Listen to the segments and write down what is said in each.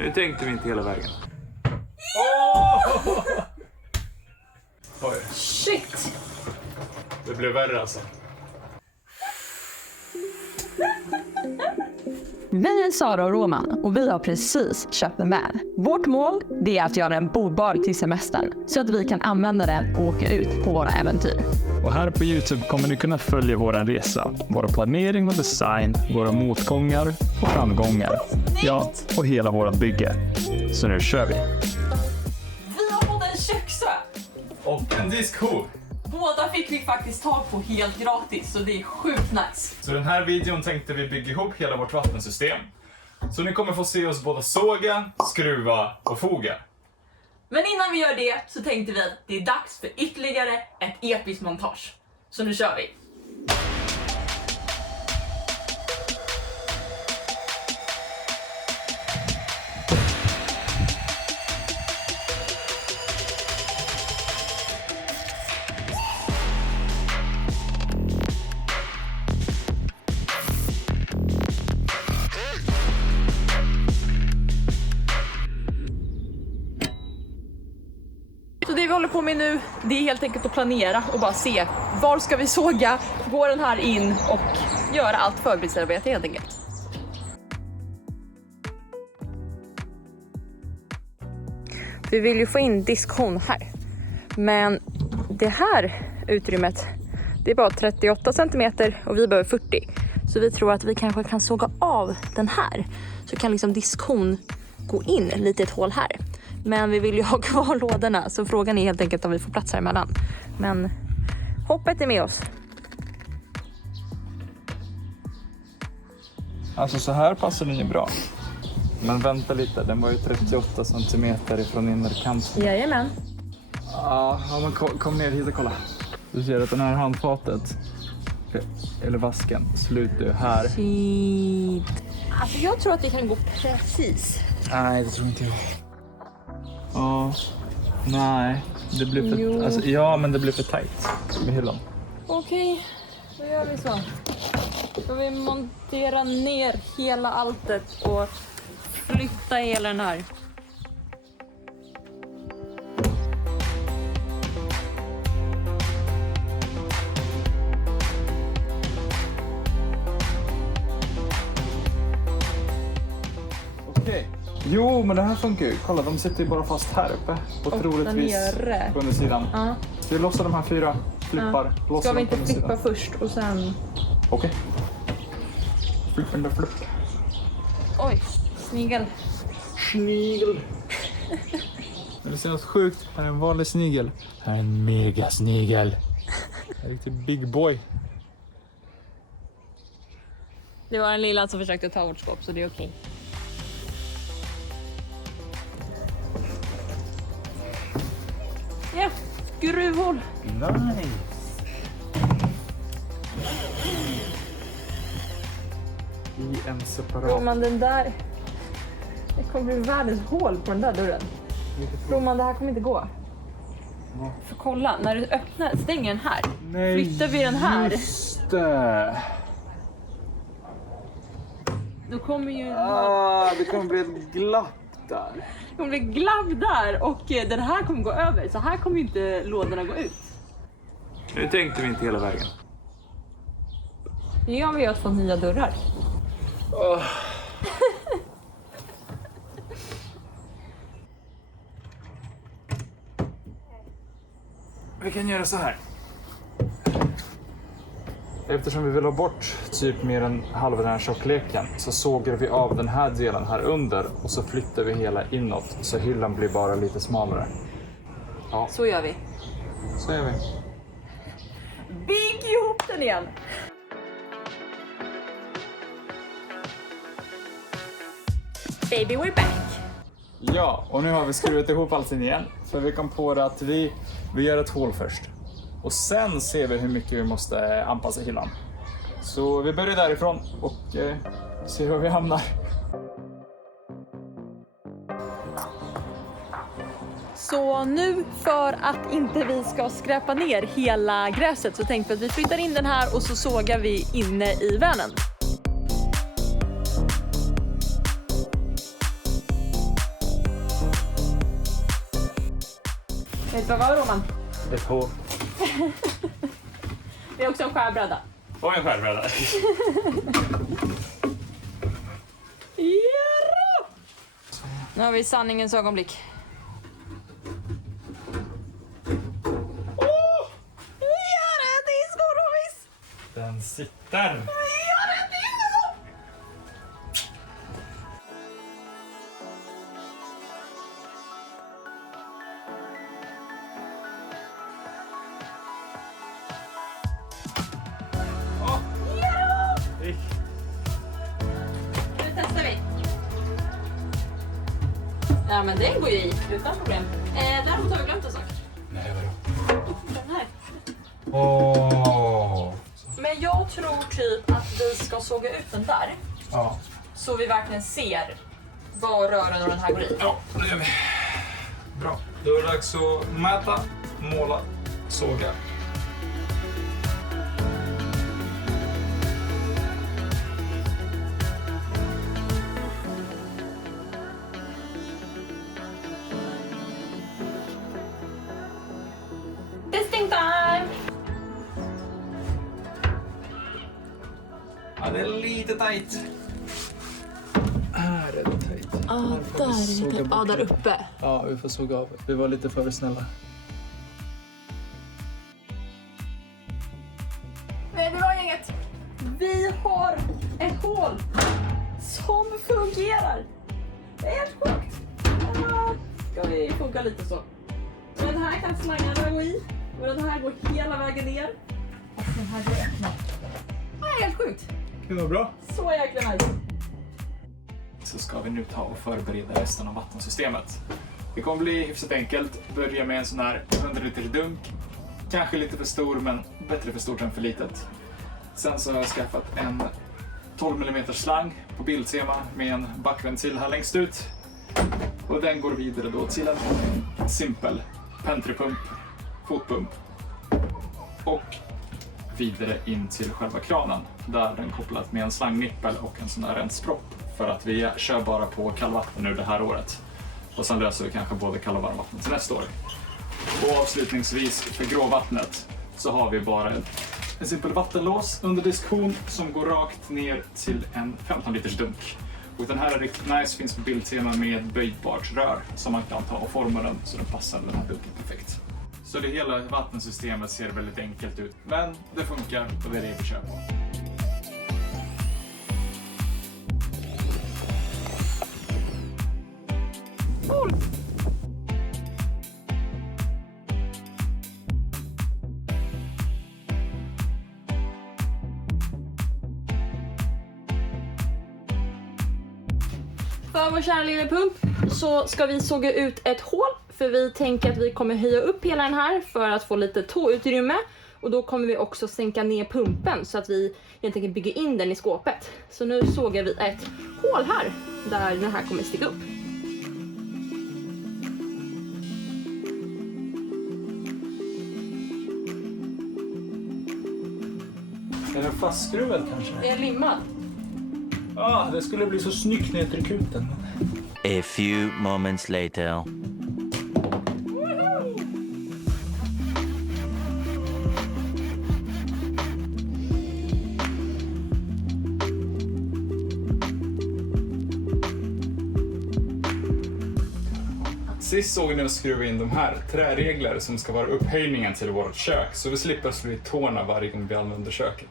Nu tänkte vi inte hela vägen. Oj, Shit! det blev värre alltså. Vi är Sara och Roman och vi har precis köpt en van. Vårt mål det är att göra den bodbar till semestern så att vi kan använda den och åka ut på våra äventyr. Och här på YouTube kommer ni kunna följa vår resa, vår planering och design, våra motgångar och framgångar. Ja, och hela vårt bygge. Så nu kör vi! Vi har fått en köksö. Och en diskhov. Båda fick vi faktiskt tag på helt gratis, så det är sjukt nice. Så den här videon tänkte vi bygga ihop hela vårt vattensystem. Så ni kommer få se oss både såga, skruva och foga. Men innan vi gör det så tänkte vi att det är dags för ytterligare ett episkt montage. Så nu kör vi! Så det vi håller på med nu, det är helt enkelt att planera och bara se var ska vi såga, går den här in och göra allt förberedelsearbete helt enkelt. Vi vill ju få in diskhon här, men det här utrymmet det är bara 38 cm och vi behöver 40. Så vi tror att vi kanske kan såga av den här så kan liksom diskhon gå in lite i ett hål här. Men vi vill ju ha kvar lådorna så frågan är helt enkelt om vi får plats här emellan. Men hoppet är med oss. Alltså så här passar den ju bra. Men vänta lite, den var ju 38 centimeter ifrån innerkanten. Jajamän. Ja, men kom ner hit och kolla. Du ser att den här handfatet, eller vasken, slutar ju här. Shit. Alltså jag tror att det kan gå precis. Nej, det tror inte jag. Ja, nej. Det blir för, alltså, ja, men det blir för tajt med hyllan. Okej, då gör vi så. Ska vi montera ner hela alltet och flytta hela den här. Okej. Jo, men det här funkar ju. Kolla, de sitter ju bara fast här uppe. Och troligtvis nere. på undersidan. Ja. Så vi lossar de här 4 flippar. Lossar Ska vi dem inte på flippa undersidan. först och sen... Okej. Flipp and flip. Oj, snigel. Snigel. Det ser något sjukt. Här är en vanlig snigel. Här är en megasnigel. En riktig big boy. Det var en lilla som försökte ta vårt skåp så det är okej. Ja, skruvhål. Nice. I en separat. Roman, den där... Det kommer bli världens hål på den där dörren. Roman, det här kommer inte gå. För kolla, när du öppnar, stänger den här. Nej, Flyttar vi den här, just det. då kommer ju... Det kommer bli ett glapp där. Det kommer bli glabb där och den här kommer gå över. Så här kommer ju inte lådorna gå ut. Nu tänkte vi inte hela vägen. Det gör vi att få nya dörrar. Vi kan göra så här. Eftersom vi vill ha bort typ mer än halva den här tjockleken så sågar vi av den här delen här under och så flyttar vi hela inåt så hyllan blir bara lite smalare. Ja, Så gör vi. så gör vi. Bygg ihop den igen! Baby, we're back! Ja, och nu har vi skruvat ihop allting igen. För vi kom på det att vi gör ett hål först. Och sen ser vi hur mycket vi måste anpassa hyllan. Så vi börjar därifrån och ser hur vi hamnar. Så nu för att inte vi ska skräpa ner hela gräset så tänkte vi att vi flyttar in den här och så sågar vi inne i vanen. Vet du vad var Roman? Ett hål. Det är också en skärbräda. Och en skärbräda. Ja! Nu har vi sanningens ögonblick. Vi gör en disco, Rovis! Den sitter. Nu testar vi. Ja, men den går ju i utan problem. Däremot har vi glömt en sak. Nej, vadå? Den här. Åh. Men jag tror typ att vi ska såga ut den där. Ja. Så vi verkligen ser var rören och den här går i. Ja, det gör vi. Bra. Då är det dags att mäta, måla, såga. Testing time! Ja, det är lite tajt. Här är det tajt. Ah, där är det. Ja, där uppe. Ja, vi får såga av. Vi var lite för snälla. Men det var inget. Vi har ett hål som fungerar. Det är helt sjukt. Ska vi funka lite så. Så den här kan slangarna gå i. Och den här går hela vägen ner. Och den här går öppna. Det är helt sjukt. Det var bra. Så jäkla nice. Så ska vi nu ta och förbereda resten av vattensystemet. Det kommer bli hyfsat enkelt. Börja med en sån här 100 liter dunk. Kanske lite för stor, men bättre för stort än för litet. Sen så har jag skaffat en 12 mm slang på Biltema med en backventil här längst ut. Och den går vidare då till en simpel pentrypump, fotpump. Och vidare in till själva kranen. Där den kopplat med en slangnippel och en sån här renspropp. För att vi kör bara på kallvatten nu det här året. Och sen löser vi kanske både kall och varmvatten till nästa år. Och avslutningsvis för gråvattnet så har vi bara en simpel vattenlås under disktion som går rakt ner till en 15 liters dunk. Och den här är riktigt nice, finns på Biltema med böjbart rör som man kan ta och forma den så den passar den här dunken perfekt. Så det hela vattensystemet ser väldigt enkelt ut, men det funkar och det är det vi kör på. För vår kära lilla pump så ska vi såga ut ett hål. För vi tänker att vi kommer höja upp hela den här för att få lite tåutrymme. Och då kommer vi också sänka ner pumpen så att vi helt enkelt bygger in den i skåpet. Så nu sågar vi ett hål här där den här kommer sticka upp. Är den fastskruvad kanske? Det är limmad. Ja, det skulle bli så snyggt när jag trycker ut den. A few moments later. Sist såg ni oss skruva in de här träregler som ska vara upphöjningen till vårt kök. Så vi slipper slå i tårna varje gång vi använder köket.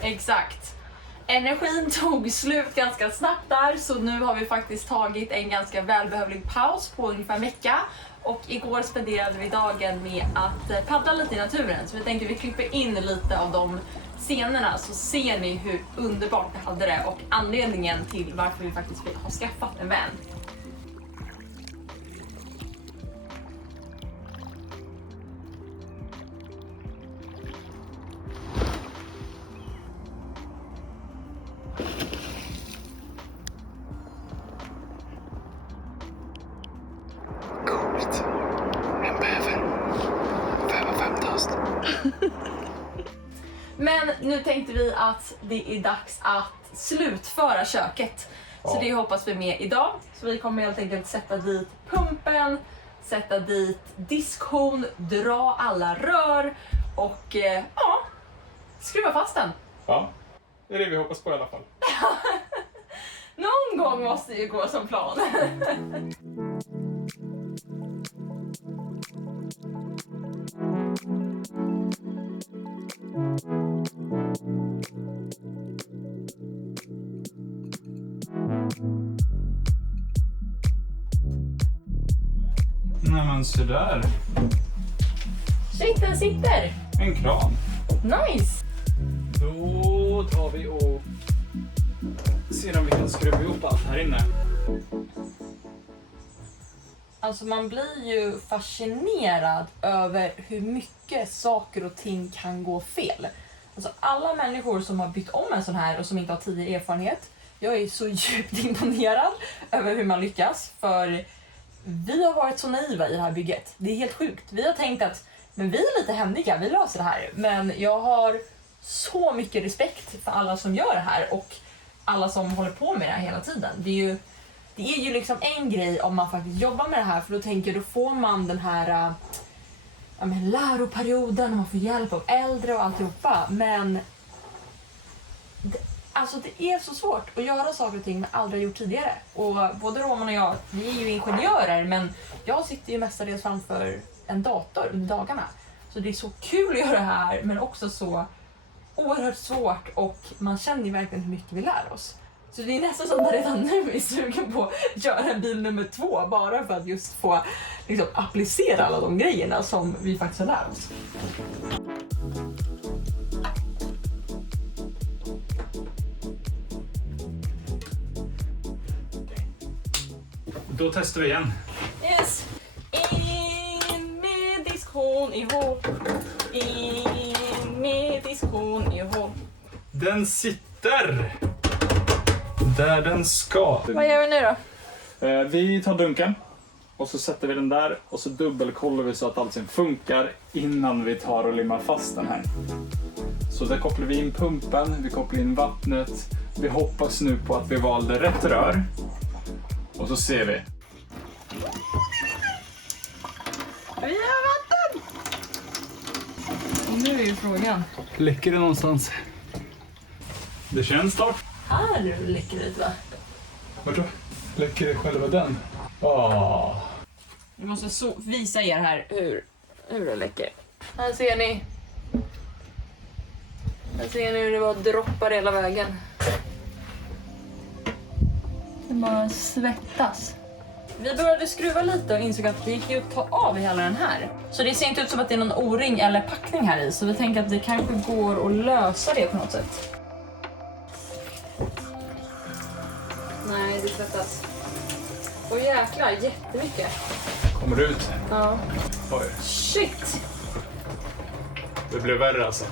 Exakt. Energin tog slut ganska snabbt där, så nu har vi faktiskt tagit en ganska välbehövlig paus på ungefär en vecka. Och igår spenderade vi dagen med att paddla lite i naturen. Så vi tänkte vi klipper in lite av de scenerna så ser ni hur underbart vi hade det och anledningen till varför vi faktiskt har skaffat en van. Men nu tänkte vi att det är dags att slutföra köket. Så det hoppas vi med idag. Så vi kommer helt enkelt sätta dit pumpen, sätta dit diskhon, dra alla rör och skruva fast den. Ja, det är det vi hoppas på i alla fall. Någon gång måste ju gå som plan. Nej men så där. Shit, den sitter! En kran. Nice! Då tar vi och ser om vi kan skruva ihop allt här inne. Alltså man blir ju fascinerad över hur mycket saker och ting kan gå fel. Alltså alla människor som har byggt om en sån här och som inte har tidigare erfarenhet, jag är så djupt imponerad över hur man lyckas, för vi har varit så naiva i det här bygget. Det är helt sjukt. Vi har tänkt att men vi är lite händiga, vi löser det här. Men jag har så mycket respekt för alla som gör det här och alla som håller på med det här hela tiden. Det är ju liksom en grej om man faktiskt jobbar med det här, för då får man den här läroperioden och man får hjälp av äldre och alltihopa. Men det är så svårt att göra saker och ting man aldrig har gjort tidigare. Och både Roman och jag, vi är ju ingenjörer, men jag sitter ju mestadels framför en dator under dagarna. Så det är så kul att göra det här, men också så oerhört svårt, och man känner ju verkligen hur mycket vi lär oss. Så det är nästan som att redan nu är sugen på att göra en bil nummer 2, bara för att just få liksom applicera alla de grejerna som vi faktiskt har lärt oss. Då testar vi igen. Yes! In med diskhon i hål. In med diskhon i hål. Den sitter där den ska. Vad gör vi nu då? Vi tar dunken och så sätter vi den där och så dubbelkollar vi så att allting funkar innan vi tar och limmar fast den här. Så där kopplar vi in pumpen, vi kopplar in vattnet. Vi hoppas nu på att vi valde rätt rör. Och så ser vi. Vi har vatten! Nu är ju frågan. Läcker det någonstans? Det känns klart. Här läcker det ut, va? Vart då? Läcker det själva den? Vi måste visa er här hur det läcker. Här ser ni. Här ser ni hur det bara droppar hela vägen. Det bara svettas. Vi började skruva lite och insåg att det gick ju att ta av hela den här. Så det ser inte ut som att det är någon O-ring eller packning här i. Så vi tänker att det kanske går att lösa det på något sätt. Nej, det svettas. Åh jäklar, jättemycket. Kommer det ut? Ja. Oj, Shit! det blev värre alltså.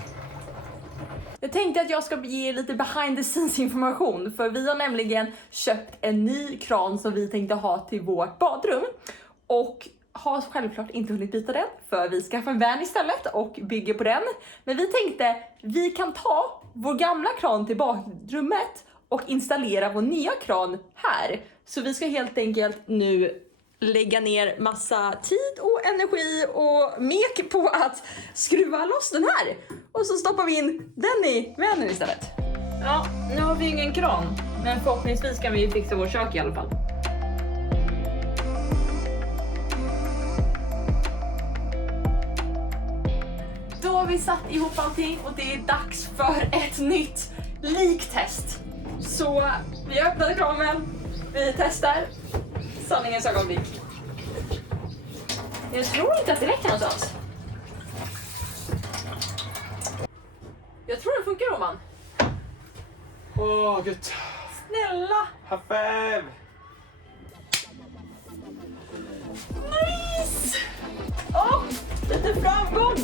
Jag tänkte att jag ska ge er lite behind the scenes information, för vi har nämligen köpt en ny kran som vi tänkte ha till vårt badrum och har självklart inte hunnit byta den, för vi skaffar en van istället och bygger på den. Men vi tänkte vi kan ta vår gamla kran till badrummet och installera vår nya kran här. Så vi ska helt enkelt nu lägga ner massa tid och energi och mek på att skruva loss den här. Och så stoppar vi in den i vanen istället. Ja, nu har vi ingen kran, men förhoppningsvis kan vi fixa vår kök i alla fall. Då har vi satt ihop allting och det är dags för ett nytt liktest. Så vi öppnar kranen, vi testar. Sanningens ögonblick. Jag tror inte att det räcker någonstans. Jag tror det funkar, Roman. Gött. Snälla! High five! Nice! Lite framgång!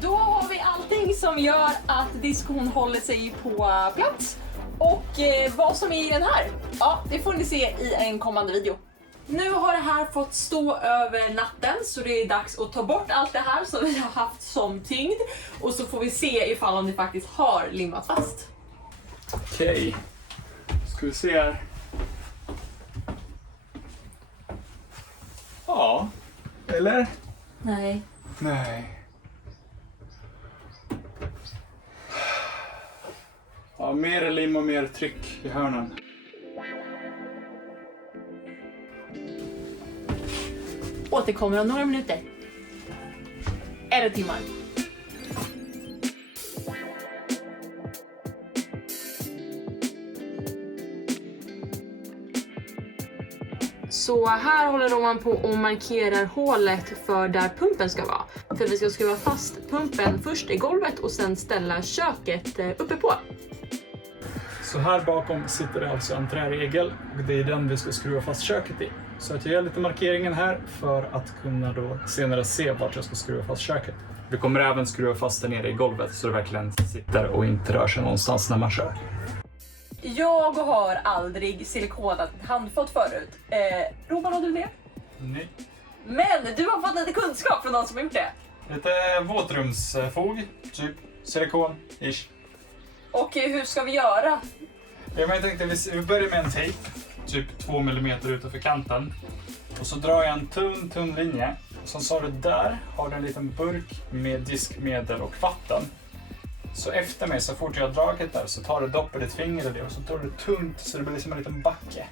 Då har vi allting som gör att diskon håller sig på plats. Och vad som är i den här, ja, det får ni se i en kommande video. Nu har det här fått stå över natten så det är dags att ta bort allt det här som vi har haft som tyngd. Och så får vi se ifall om det faktiskt har limmat fast. Okej. Ska vi se här. Ja. Eller? Nej. Nej. Ja, mer lim och mer tryck i hörnen. Återkommer om några minuter. Eller timmar. Så här håller Roman på och markerar hålet för där pumpen ska vara. För vi ska skruva fast pumpen först i golvet och sen ställa köket uppe på. Så här bakom sitter det alltså en träregel och det är den vi ska skruva fast köket i. Så att jag gör lite markeringen här för att kunna då senare se vart jag ska skruva fast köket. Vi kommer även skruva fast det nere i golvet så det verkligen sitter och inte rör sig någonstans när man kör. Jag har aldrig silikonat handfat förut. Roman, har du det? Nej. Men du har fått lite kunskap från någon som har gjort det. Lite våtrumsfog, typ silikon-ish. Och hur ska vi göra? Ja, men jag tänkte vi börjar med en tejp, typ 2 mm utanför kanten. Och så drar jag en tunn linje. Och så sa du där har du en liten burk med diskmedel och vatten. Så efter mig, så fort jag har dragit där, så tar du doppar ditt finger i det och så tar du tunt så det blir som en liten backe.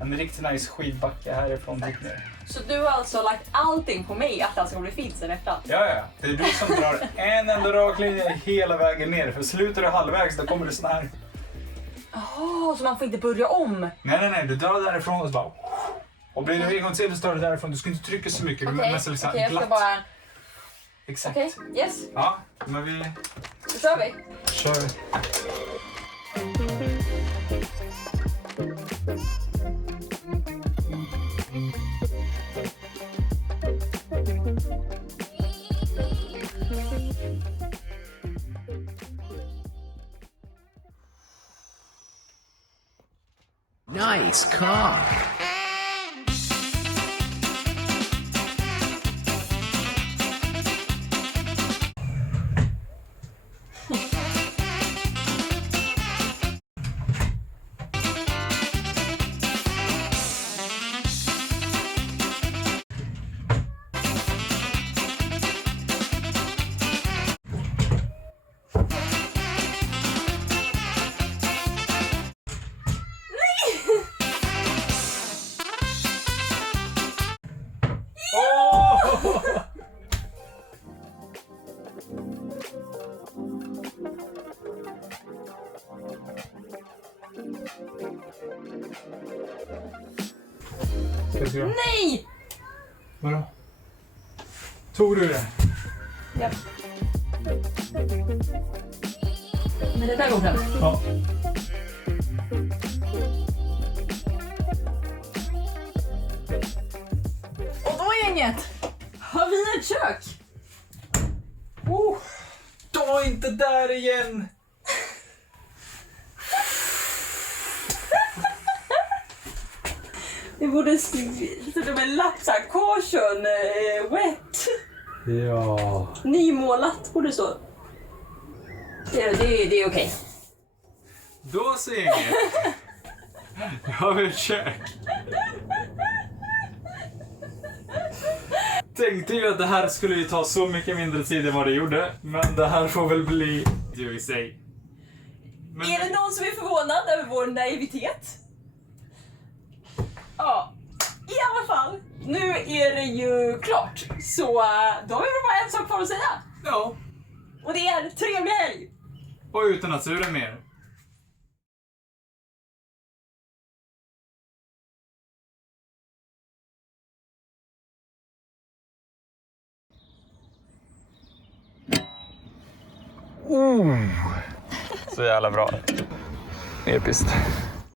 En riktigt nice skidbacke härifrån dit ner. Så du har alltså lagt allting på mig att det ska bli fint sen efter? Ja. Det är du som drar en enda rak linje hela vägen ner. För slutar du halvvägs, då kommer det sån här. Jaha, så man får inte börja om? Nej. Du drar därifrån och så bara... Och blir det en gång till så tar du därifrån. Du ska inte trycka så mycket. Okej, liksom jag ska bara... Exakt. Okej, yes. Ja, men vi... Då kör vi. Kör. Nice car. Nej! Vadå? Tog du det? Ja. Men det där går fram. Ja. Och då gänget har vi ett kök. Ta inte där igen! Vi borde sätta med en lapp såhär, caution, wet. Ja. Nymålat borde stå. Det är okej. Då ser jag. Jag har ett kök. Tänkte ju att det här skulle ju ta så mycket mindre tid än vad det gjorde. Men det här får väl bli du i sig. Men... Är det någon som är förvånad över vår naivitet? Ja, i alla fall. Nu är det ju klart. Så då har vi bara en sak kvar att säga. Ja. Och det är trevlig helg. Och utan att sura mer. Så jävla bra. Episkt.